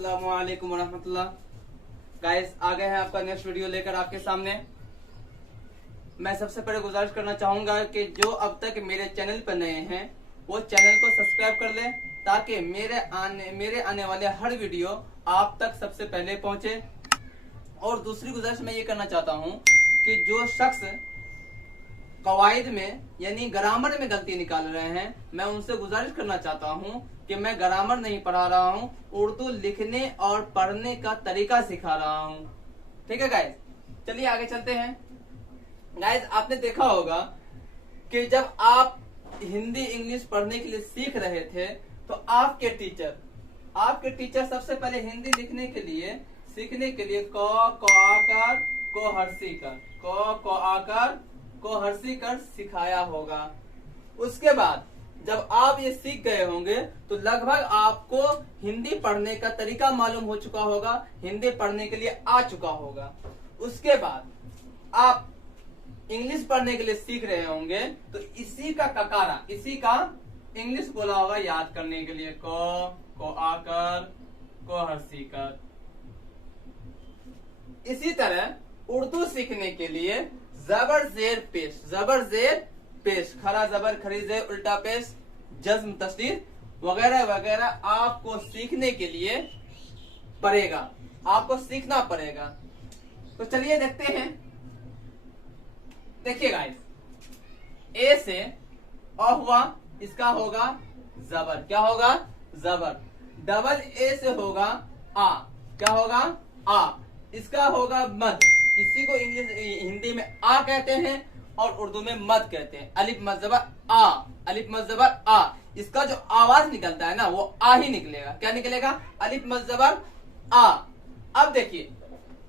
अस्सलाम वालेकुम वरहमतुल्लाह। गाइस आ गए हैं आपका नेक्स्ट वीडियो लेकर आपके सामने। मैं सबसे पहले गुजारिश करना चाहूंगा कि जो अब तक मेरे चैनल पर नए हैं वो चैनल को सब्सक्राइब कर लें ताकि मेरे आने वाले हर वीडियो आप तक सबसे पहले पहुंचे। और दूसरी गुजारिश मैं ये करना चाहता हूं कि जो शख्स कवायद में यानी ग्रामर में गलती निकाल रहे हैं, मैं उनसे गुजारिश करना चाहता हूं कि मैं ग्रामर नहीं पढ़ा रहा हूं, उर्दू लिखने और पढ़ने का तरीका सिखा रहा हूं। ठीक है गाइस, चलिए आगे चलते हैं। गाइस आपने देखा होगा कि जब आप हिंदी इंग्लिश पढ़ने के लिए सीख रहे थे तो आपके टीचर सबसे पहले हिंदी लिखने के लिए सीखने के लिए क आकार को हर्षी कर क आकार को हर्षी कर सिखाया होगा। उसके बाद जब आप ये सीख गए होंगे तो लगभग आपको हिंदी पढ़ने का तरीका मालूम हो चुका होगा, हिंदी पढ़ने के लिए आ चुका होगा। उसके बाद आप इंग्लिश पढ़ने के लिए सीख रहे होंगे तो इसी का ककारा, इसी का इंग्लिश बोला होगा याद करने के लिए को आकर को हर्षी कर। इसी तरह उर्दू सीखने के लिए जबर जेर पेश खरा जबर खरी जेर उल्टा पेश जज्म तस्दीर वगैरह वगैरह आपको सीखने के लिए पड़ेगा, आपको सीखना पड़ेगा। तो चलिए देखते हैं। देखिए गाइस, ए से अ हुआ, इसका होगा जबर, क्या होगा जबर। डबल ए से होगा आ, क्या होगा आ, इसका होगा मद। इसी को इंग्लिश हिंदी में आ कहते हैं और उर्दू में मद कहते हैं। अलिफ मद जबर आ, अलिफ मद जबर आ, इसका जो आवाज निकलता है ना वो आ ही निकलेगा। क्या निकलेगा? अलिफ मद जबर आ। अब देखिए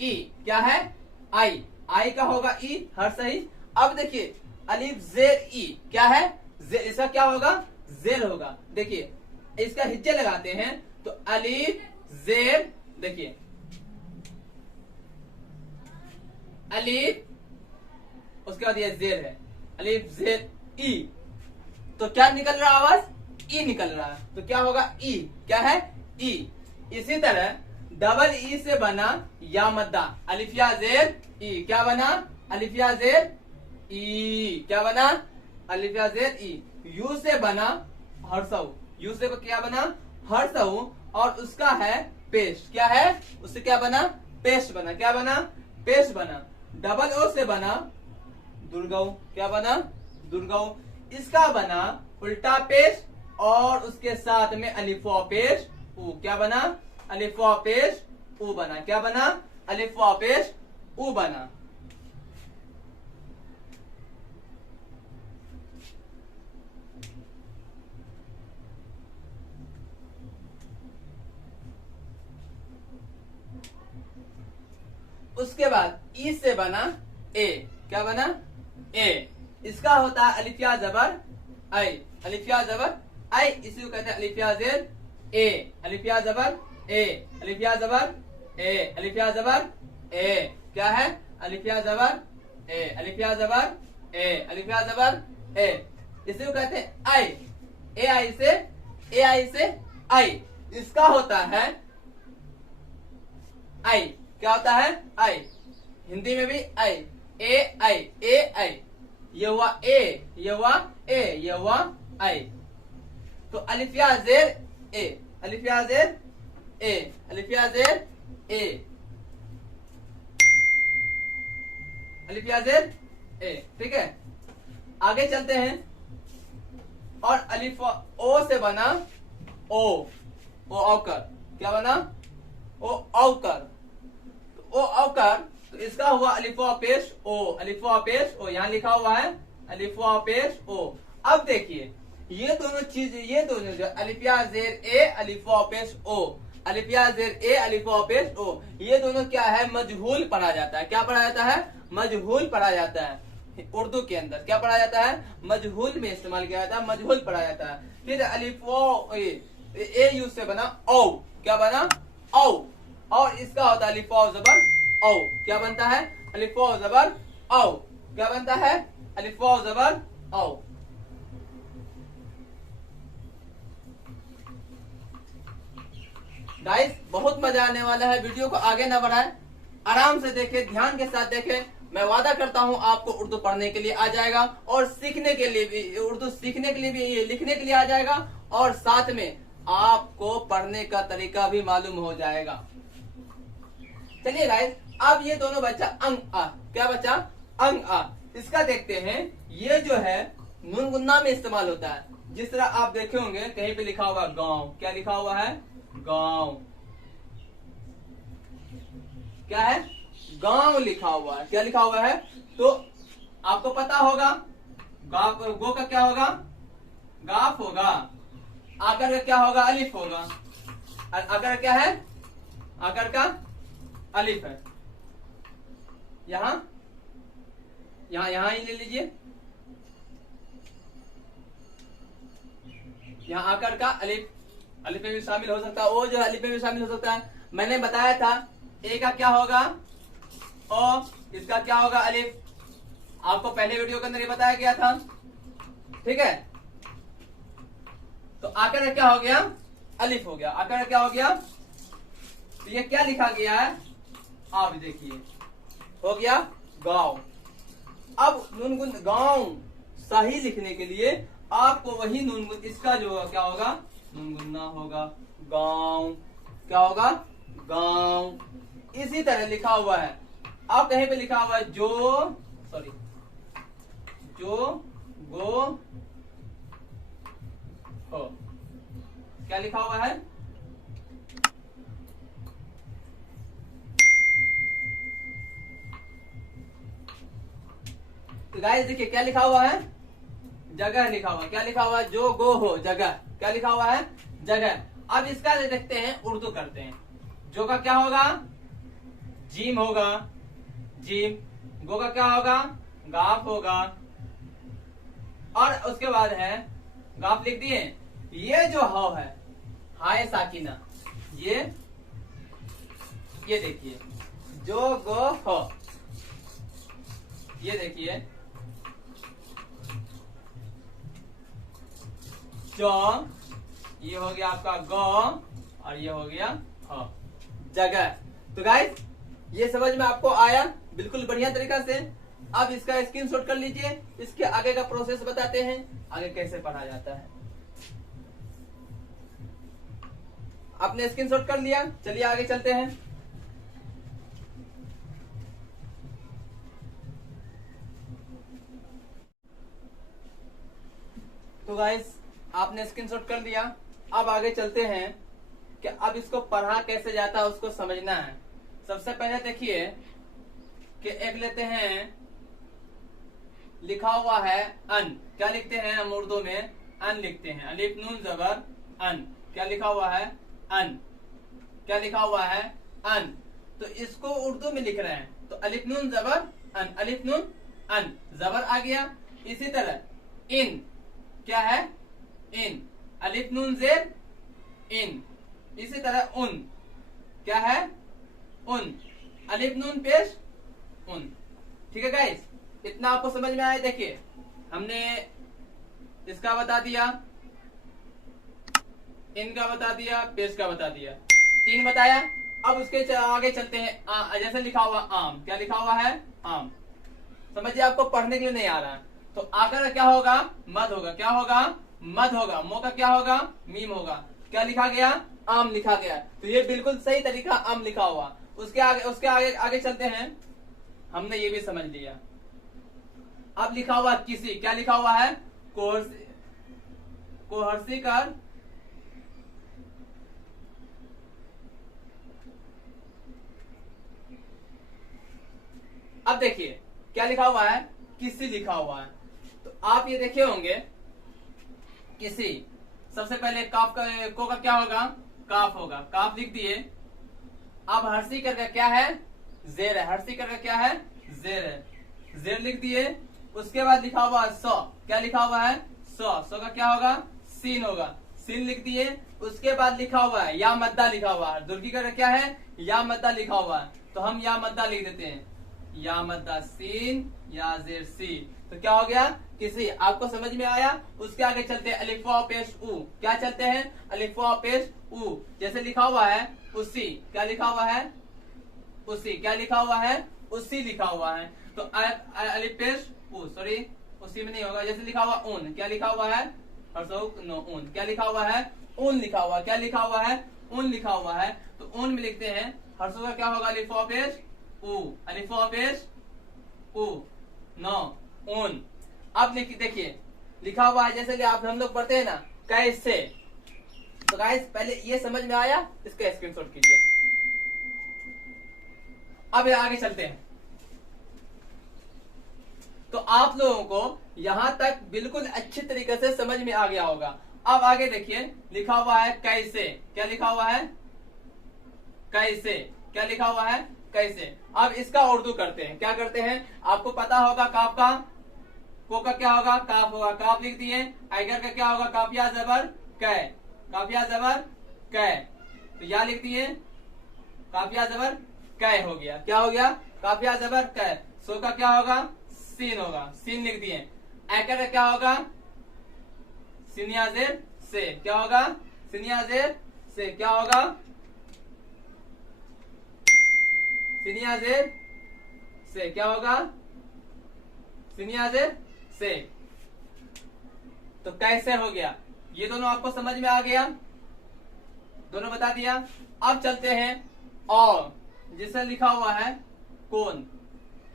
ई क्या है? आई, आई का होगा ई, हर सही। अब देखिए अलिफ जेर ई क्या है? जेर, इसका क्या होगा? जेर होगा। देखिए इसका हिज्जे लगाते हैं तो अलिफ जेर, देखिए अलिफ, उसके बाद ये जेर है, अलिफ जेर ई, तो क्या निकल रहा आवाज? ई निकल रहा है, तो क्या होगा? ई, क्या है? ई। इसी तरह डबल ई से बना या मद्दा, अलिफिया जेर ई, क्या बना? अलिफिया जेर ई, क्या बना? अलिफिया जेर ई। यू से बना हर्षऊ, यू से क्या बना? हर्षऊ, और उसका है पेश, क्या है? उससे क्या बना? पेश बना, क्या बना? पेश बना। डबल ओ से बना दुर्गऊ, क्या बना? दुर्गऊ। इसका बना उल्टा पेश और उसके साथ में अलिफा पेश ऊ, क्या बना? अलिफा पेश ऊ बना, क्या बना? अलिफा पेश ऊ बना। उसके बाद ई से बना ए, क्या बना? ए। इसका होता है अलिफिया जबर आई, अलिफिया जबर आई, इसी को कहते हैं अलिफिया जेर ए, अलिफिया जबर ए, अलिफिया जबर ए, अलिफिया जबर ए, क्या है? अलिफिया जबर ए, अलिफिया जबर ए, अलिफिया जबर ए, इसी को कहते हैं आई। ए आई से आई। इसका होता है आई, क्या होता है? आई। हिंदी में भी आई, ए आई, ये हुआ ए, ये हुआ ए, ये हुआ आई। तो अलिफिया जेर ए, अलिफिया जेर ए, अलिफिया जेर ए, अलिफिया जेर ए। ठीक है, आगे चलते हैं। और अलिफा ओ से बना ओ, ओ औकर, क्या बना? ओ औकर, ओ औकर, तो इसका हुआ अलिफा पेश ओ, अलिफा पेश ओ, यहां लिखा हुआ है अलिफा पेश ओ। अब देखिए ये दोनों चीज, ये दोनों जो अलिफिया जेर ए अलिफा पेश ओ, अलिफिया जेर ए अलिफा पेश ओ, ये दोनों क्या है? मजहूल पढ़ा जाता है। क्या पढ़ा जाता है? मजहूल पढ़ा जाता है। उर्दू के अंदर क्या पढ़ा जाता है? मजहूल में इस्तेमाल किया जाता है, मजहूल पढ़ा जाता है। फिर अलिफा ए यू से बना ओ, क्या बना? औ, और इसका होता है अलिफा जबर औ, क्या बनता है? अलिफा जबर औ, क्या बनता है? अलिफा जबर औ। गाइस बहुत मजा आने वाला है, वीडियो को आगे ना बढ़ाए, आराम से देखे, ध्यान के साथ देखे। मैं वादा करता हूँ आपको उर्दू पढ़ने के लिए आ जाएगा और सीखने के लिए भी, उर्दू सीखने के लिए भी, लिखने के लिए आ जाएगा और साथ में आपको पढ़ने का तरीका भी मालूम हो जाएगा। चलिए गाइस, अब ये दोनों बच्चा अंग आ, क्या बच्चा? अंग आ। इसका देखते हैं। ये जो है नून गुन्ना में इस्तेमाल होता है। जिस तरह आप देखे होंगे कहीं पे लिखा होगा गांव, क्या लिखा हुआ है? गांव। क्या है? गांव लिखा हुआ है। क्या लिखा हुआ है? तो आपको पता होगा गाफ, गो का क्या होगा? गाफ होगा। आकर का क्या होगा? अलिफ होगा। अगर क्या है? आकर का अलिफ है। यहां ही ले लीजिए। यहाँ आकर का अलिफ, अलिफ में भी शामिल हो सकता है, ओ जो अलिफ में भी शामिल हो सकता है। मैंने बताया था ए का क्या होगा? ओ, इसका क्या होगा? अलिफ। आपको पहले वीडियो के अंदर ये बताया गया था, ठीक है। तो आकर का क्या हो गया? अलिफ हो गया। आकर का क्या हो गया? तो ये क्या लिखा गया है? आप देखिए, हो गया गांव। अब नून गांव सही लिखने के लिए आपको वही नून, इसका जो क्या होगा? नून गुन्ना होगा। गांव। क्या होगा? गांव। इसी तरह लिखा हुआ है। अब कहीं पे लिखा हुआ है जो, सॉरी, जो गो हो, क्या लिखा हुआ है? तो गाइस देखिए क्या लिखा हुआ है? जगह लिखा हुआ है। क्या लिखा हुआ है? जो गो हो, जगह। क्या लिखा हुआ है? जगह। अब इसका देखते हैं, उर्दू करते हैं। जो का क्या होगा? जीम होगा। जीम। गो का क्या होगा? गाफ होगा। और उसके बाद है गाफ लिख दिए। ये जो हो है, हाय साकिना, ये देखिए, जो गो हो, ये देखिए, जो, ये हो गया आपका गो और ये हो गया हो, जगह। तो गाइस ये समझ में आपको आया बिल्कुल बढ़िया तरीका से। अब इसका स्क्रीनशॉट कर लीजिए। इसके आगे का प्रोसेस बताते हैं, आगे कैसे पढ़ा जाता है। आपने स्क्रीनशॉट कर लिया, चलिए आगे चलते हैं। तो गाइस आपने स्क्रीनशॉट कर लिया। अब आगे चलते हैं कि अब इसको पढ़ा कैसे जाता है उसको समझना है। सबसे पहले देखिए कि एक लेते हैं, लिखा हुआ है अन। क्या लिखते हैं हम उर्दू में? अन लिखते हैं। अलिफ नून जबर अन। क्या लिखा हुआ है? अन। क्या लिखा हुआ है? अन। तो इसको उर्दू में लिख रहे हैं तो अलिफ नून जबर अन, अलिफ नून अन, जबर आ गया। इसी तरह इन, क्या है? इन। अलिफ नून जेर इन। इसी तरह उन, क्या है? उन। अलिफ नून पेश उन। ठीक है गाइस, इतना आपको समझ में आया। देखिए हमने इसका बता दिया, इनका बता दिया, पेश का बता दिया, 3 बताया। अब उसके आगे चलते हैं। जैसे लिखा हुआ आम, क्या लिखा हुआ है? आम। समझिए आपको पढ़ने के लिए नहीं आ रहा है तो आकर क्या होगा? मद होगा। क्या होगा? मद होगा। मो का क्या होगा? मीम होगा। क्या लिखा गया? आम लिखा गया। तो ये बिल्कुल सही तरीका, आम लिखा हुआ। उसके आगे चलते हैं। हमने ये भी समझ लिया। अब लिखा हुआ किसी, क्या लिखा हुआ है? कोहर्सी कर। अब देखिए क्या लिखा हुआ है? किसी लिखा हुआ है। तो आप ये देखे होंगे किसी, सबसे पहले काफ का, को का क्या होगा? काफ होगा। काफ लिख दिए। अब हर्षी करके क्या है? जेर है। हर्षी करके क्या है? जेर है। जेर लिख दिए। उसके बाद लिखा हुआ सौ। क्या लिखा हुआ है? सौ। सौ का क्या होगा? सीन होगा। सीन लिख दिए। उसके बाद लिखा हुआ है या मद्दा लिखा हुआ है। दुर्गी का क्या है? या मद्दा लिखा हुआ है तो हम या मद्दा लिख देते हैं। या मद्दा सीन या जेर सी। तो क्या हो गया, किसी। आपको समझ में आया। उसके आगे चलते हैं अलिफा पेश उ। क्या चलते हैं, अलिफा पेश उ। जैसे लिखा हुआ है उसी, क्या लिखा हुआ है, उसी। क्या लिखा हुआ है, उसी लिखा हुआ है। तो अलिफ पेश उ, सॉरी उसी में नहीं होगा। जैसे लिखा हुआ ऊन, क्या लिखा हुआ है, नो ऊन। क्या लिखा हुआ है, ऊन लिखा हुआ। क्या लिखा हुआ है, ऊन लिखा हुआ है। तो ऊन में लिखते हैं हर्षों का क्या होगा, अलिफा पेश उ, अलिफा पेश उ, नो ऊन। अब देखिए लिखा हुआ है जैसे कि आप हम लोग पढ़ते हैं ना, कैसे। तो गाइस पहले ये समझ में आया, इसका स्क्रीनशॉट कीजिए। अब आगे चलते हैं। तो आप लोगों को यहां तक बिल्कुल अच्छी तरीके से समझ में आ गया होगा। अब आगे देखिए लिखा हुआ है कैसे। क्या लिखा हुआ है, कैसे। क्या लिखा हुआ है, कैसे। अब इसका उर्दू करते हैं। क्या करते हैं, आपको पता होगा काफ का, को का क्या होगा, काफ होगा, काफ लिख दिए। आइगर का क्या होगा, काफिया जबर कै, काफिया जबर कै। तो या लिख दिए, काफिया जबर कै हो गया। क्या हो गया, काफिया जबर कै। सो का क्या होगा, सीन होगा, सीन लिख दिए। आइकर का क्या होगा, सिनियाजेर से। क्या होगा, सिनियाजेर से। क्या होगा, सिनियाजेर से। क्या होगा, सिनियाजेर से। तो कैसे हो गया, ये दोनों आपको समझ में आ गया, दोनों बता दिया। अब चलते हैं और, जिसे लिखा हुआ है कौन।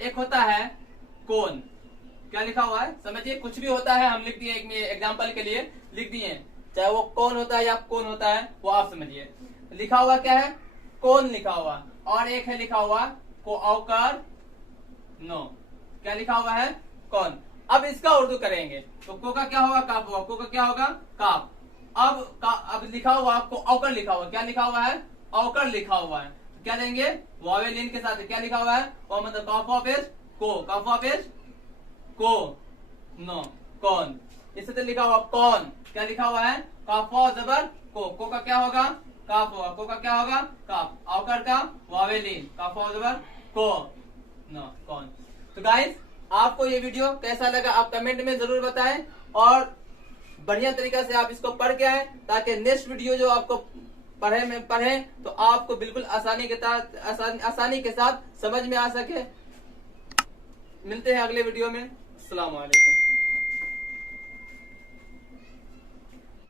एक होता है कौन, क्या लिखा हुआ है, समझिए कुछ भी होता है, हम लिख दिए एक एग्जाम्पल के लिए लिख दिए, चाहे वो कौन होता है या कौन होता है वो आप समझिए। लिखा हुआ क्या है, कौन लिखा हुआ। और एक है लिखा हुआ को औकर नो। क्या लिखा हुआ है, कौन। अब इसका उर्दू करेंगे तो को का क्या होगा, काफ होगा। को का क्या होगा, काफ। अब लिखा हुआ को औकर लिखा हुआ। क्या लिखा हुआ है, औकर लिखा हुआ है। तो क्या देंगे, वावे लीन के साथ। क्या लिखा हुआ है, और मतलब काफा पेश को, काफा पेश को नो, कौन। इससे तो लिखा हुआ कौन। क्या लिखा हुआ है, काफा जबर को का क्या होगा, काफ होगा। को का क्या होगा, काफ। औकर का वावे लीन, काफा जबर को नो, कौन। तो गाइस आपको ये वीडियो कैसा लगा आप कमेंट में जरूर बताएं, और बढ़िया तरीका से आप इसको पढ़ के आए, ताकि नेक्स्ट वीडियो जो आपको पढ़े तो आपको बिल्कुल आसानी के साथ समझ में आ सके। मिलते हैं अगले वीडियो में। अस्सलाम वालेकुम।